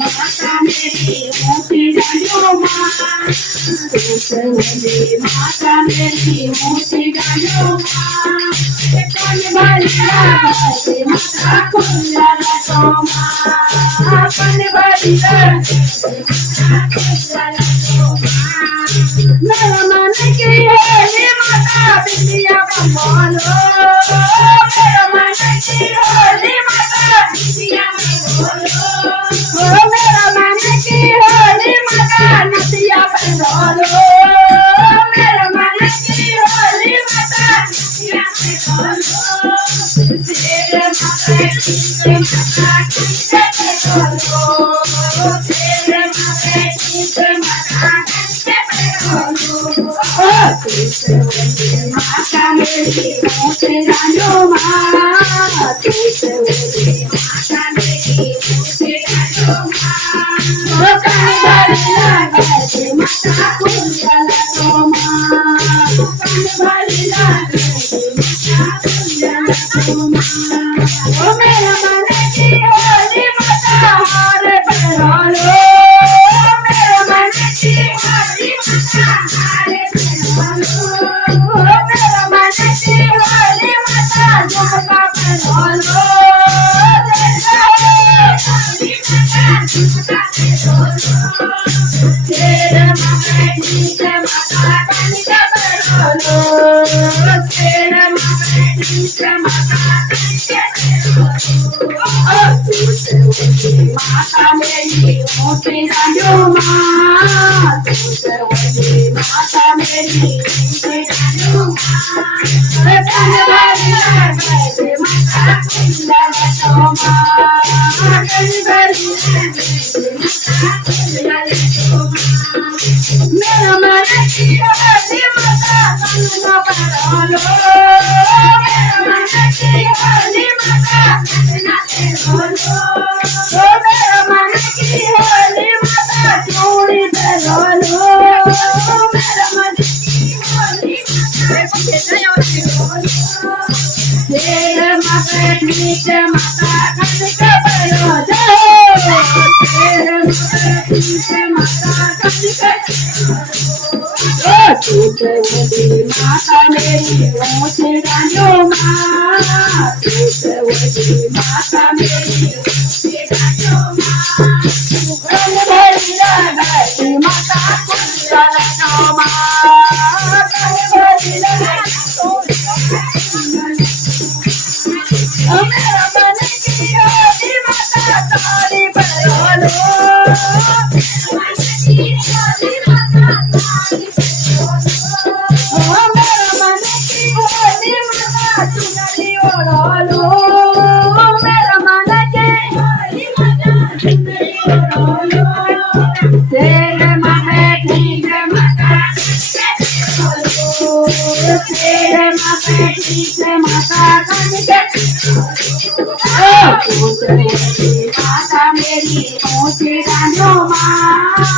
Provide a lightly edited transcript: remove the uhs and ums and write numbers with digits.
माता मेरी मोती गायो माँ माता मेरी मोती गायो माँ कौन बलिया माता खुला तो माँ कौन बलिया मेरा मन की है माता बिटिया बोलो मेरा मन की है माता बिटिया बोलो मेरा मन की है माता नदिया बोलो मेरा मन की है माता नदिया बोलो तेरे माता तेरे माता तेरे माता मेरी मोते गायो माँ माता मेरी मोते गायो माँ माता कुंडला तो माँ ओ मेरा मन की होली माता हारे बहलो मेरा मन की होली माता हारे बहलो मेरा मन की होली माता झुमका बहलो तेरे माता तेरे माता कनिका बहलो तेरे माता तेरे माता माता मेरी मोती गायो माँ माता मेरी मोती गायो माँ माता खुला तो माँ मेरा मन की होली माता कन्ना बहलो मेरा मन की होली माता कन्ना बहलो मेरा मन की होली माता चूड़ी बहलो मेरा मन की होली तेरे माता नीचे माता कनिका बहलो तेरे माता नीचे माता कनिका माता मेरी मोती गायो माँ माता मेरी मोती गायो माँ माता कुंडला तो माँ मेरा मन की होली माता तारी बहलो मेरा मन की होली माता चुनरी ओढ़लो मेरा मन की होली माता चुनरी ओढ़लो तेरे माता तेरे माता तेरे माता तेरे माता कनिका माता मेरी मोती गायो माँ